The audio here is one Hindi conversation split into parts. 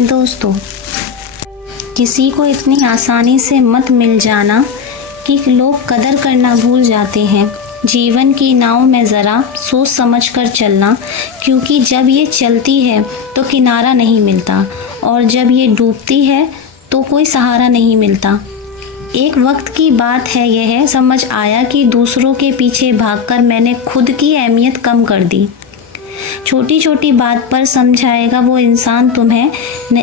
दोस्तों, किसी को इतनी आसानी से मत मिल जाना कि लोग कदर करना भूल जाते हैं। जीवन की नाव में ज़रा सोच समझ कर चलना, क्योंकि जब ये चलती है तो किनारा नहीं मिलता और जब ये डूबती है तो कोई सहारा नहीं मिलता। एक वक्त की बात है, यह समझ आया कि दूसरों के पीछे भागकर मैंने खुद की अहमियत कम कर दी। छोटी छोटी बात पर समझाएगा वो इंसान तुम्हें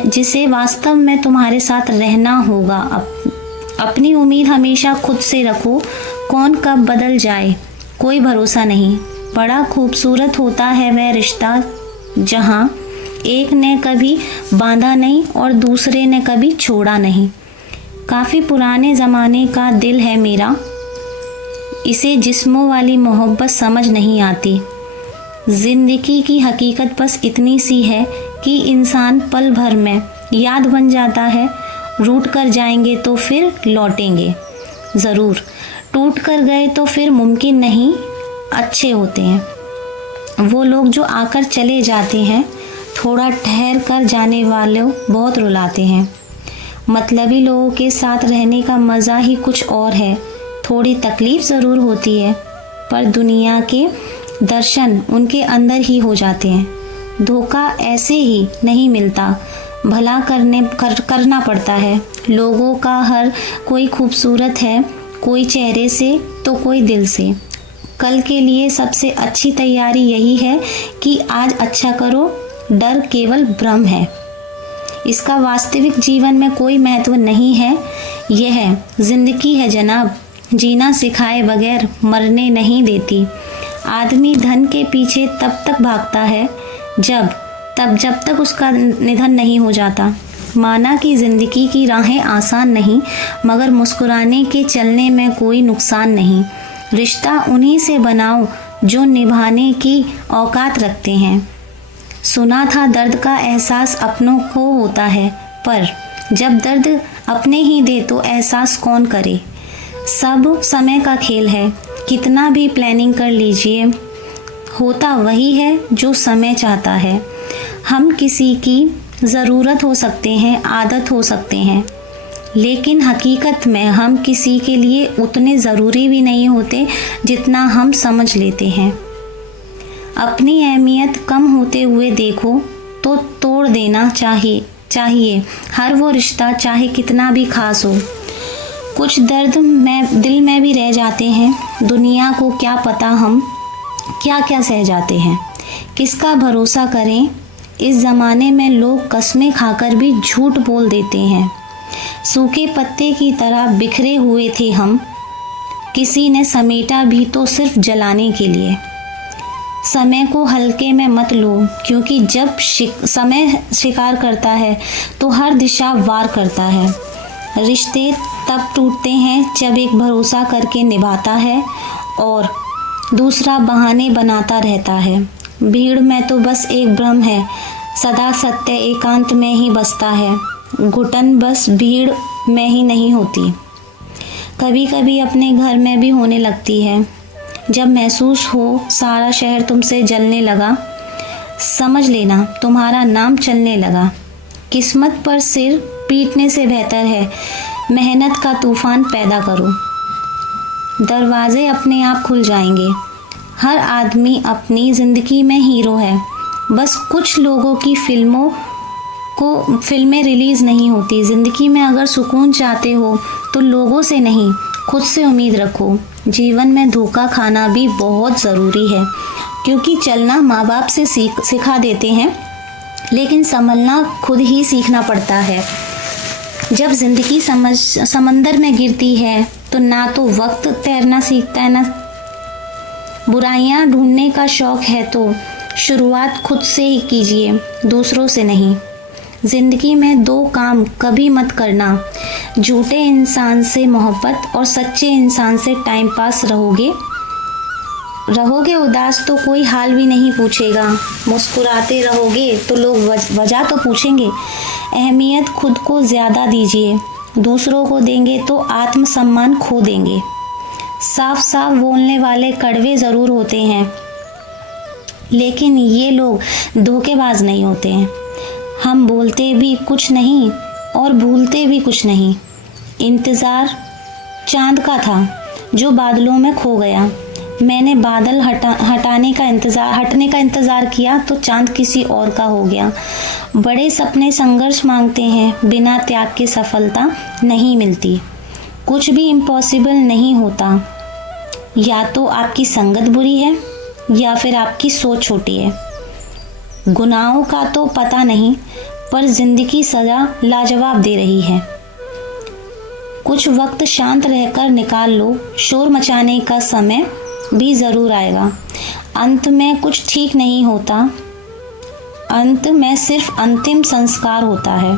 जिसे वास्तव में तुम्हारे साथ रहना होगा। अपनी उम्मीद हमेशा खुद से रखो, कौन कब बदल जाए कोई भरोसा नहीं। बड़ा खूबसूरत होता है वह रिश्ता जहाँ एक ने कभी बांधा नहीं और दूसरे ने कभी छोड़ा नहीं। काफ़ी पुराने ज़माने का दिल है मेरा, इसे जिस्मों वाली मोहब्बत समझ नहीं आती। ज़िंदगी की हकीकत बस इतनी सी है कि इंसान पल भर में याद बन जाता है। रूठ कर जाएंगे तो फिर लौटेंगे ज़रूर, टूट कर गए तो फिर मुमकिन नहीं अच्छे होते हैं वो लोग जो आकर चले जाते हैं। थोड़ा ठहर कर जाने वाले बहुत रुलाते हैं। मतलबी लोगों के साथ रहने का मज़ा ही कुछ और है। थोड़ी तकलीफ़ ज़रूर होती है, पर दुनिया के दर्शन उनके अंदर ही हो जाते हैं। धोखा ऐसे ही नहीं मिलता, भला करना पड़ता है। लोगों का हर कोई खूबसूरत है, कोई चेहरे से तो कोई दिल से। कल के लिए सबसे अच्छी तैयारी यही है कि आज अच्छा करो, डर केवल भ्रम है। इसका वास्तविक जीवन में कोई महत्व नहीं है। यह जिंदगी है जनाब, जीना सिखाए बगैर मरने नहीं देती। आदमी धन के पीछे तब तक भागता है जब तक उसका निधन नहीं हो जाता। माना कि ज़िंदगी की राहें आसान नहीं, मगर मुस्कुराने के चलने में कोई नुकसान नहीं। रिश्ता उन्हीं से बनाओ जो निभाने की औकात रखते हैं। सुना था दर्द का एहसास अपनों को होता है, पर जब दर्द अपने ही दे तो एहसास कौन करे। सब समय का खेल है, कितना भी प्लानिंग कर लीजिए, होता वही है जो समय चाहता है। हम किसी की ज़रूरत हो सकते हैं, आदत हो सकते हैं, लेकिन हकीकत में हम किसी के लिए उतने ज़रूरी भी नहीं होते जितना हम समझ लेते हैं। अपनी अहमियत कम होते हुए देखो तो तोड़ देना चाहिए हर वो रिश्ता, चाहे कितना भी खास हो। कुछ दर्द में दिल में भी रह जाते हैं। दुनिया को क्या पता हम क्या क्या सह जाते हैं। किसका भरोसा करें, इस ज़माने में लोग कस्में खाकर भी झूठ बोल देते हैं। सूखे पत्ते की तरह बिखरे हुए थे हम, किसी ने समेटा भी तो सिर्फ जलाने के लिए। समय को हल्के में मत लो, क्योंकि जब समय शिकार करता है तो हर दिशा वार करता है। रिश्ते तब टूटते हैं जब एक भरोसा करके निभाता है और दूसरा बहाने बनाता रहता है। भीड़ में तो बस एक भ्रम है, सदा सत्य एकांत में ही बसता है। घुटन बस भीड़ में ही नहीं होती, कभी कभी अपने घर में भी होने लगती है। जब महसूस हो सारा शहर तुमसे जलने लगा, समझ लेना तुम्हारा नाम चलने लगा। किस्मत पर सिर पीटने से बेहतर है मेहनत का तूफान पैदा करो। दरवाजे अपने आप खुल जाएंगे। हर आदमी अपनी ज़िंदगी में हीरो है, बस कुछ लोगों की फिल्में रिलीज़ नहीं होती। ज़िंदगी में अगर सुकून चाहते हो तो लोगों से नहीं, खुद से उम्मीद रखो। जीवन में धोखा खाना भी बहुत ज़रूरी है, क्योंकि चलना माँ बाप से सिखा देते हैं, लेकिन संभलना खुद ही सीखना पड़ता है। जब ज़िंदगी समंदर में गिरती है तो ना तो वक्त तैरना सीखता है, ना बुराइयां ढूंढने का शौक है, तो शुरुआत खुद से ही कीजिए, दूसरों से नहीं। ज़िंदगी में दो काम कभी मत करना, झूठे इंसान से मोहब्बत और सच्चे इंसान से टाइम पास। रहोगे उदास तो कोई हाल भी नहीं पूछेगा, मुस्कुराते रहोगे तो लोग वजह तो पूछेंगे। अहमियत खुद को ज़्यादा दीजिए, दूसरों को देंगे तो आत्मसम्मान खो देंगे। साफ साफ बोलने वाले कड़वे ज़रूर होते हैं, लेकिन ये लोग धोखेबाज नहीं होते हैं। हम बोलते भी कुछ नहीं और भूलते भी कुछ नहीं। इंतज़ार चांद का था जो बादलों में खो गया। मैंने बादल हटने का इंतज़ार किया तो चांद किसी और का हो गया। बड़े सपने संघर्ष मांगते हैं, बिना त्याग के सफलता नहीं मिलती। कुछ भी इम्पॉसिबल नहीं होता। या तो आपकी संगत बुरी है या फिर आपकी सोच छोटी है। गुनाहों का तो पता नहीं, पर जिंदगी सजा लाजवाब दे रही है। कुछ वक्त शांत रहकर निकाल लो, शोर मचाने का समय भी ज़रूर आएगा। अंत में कुछ ठीक नहीं होता, अंत में सिर्फ अंतिम संस्कार होता है।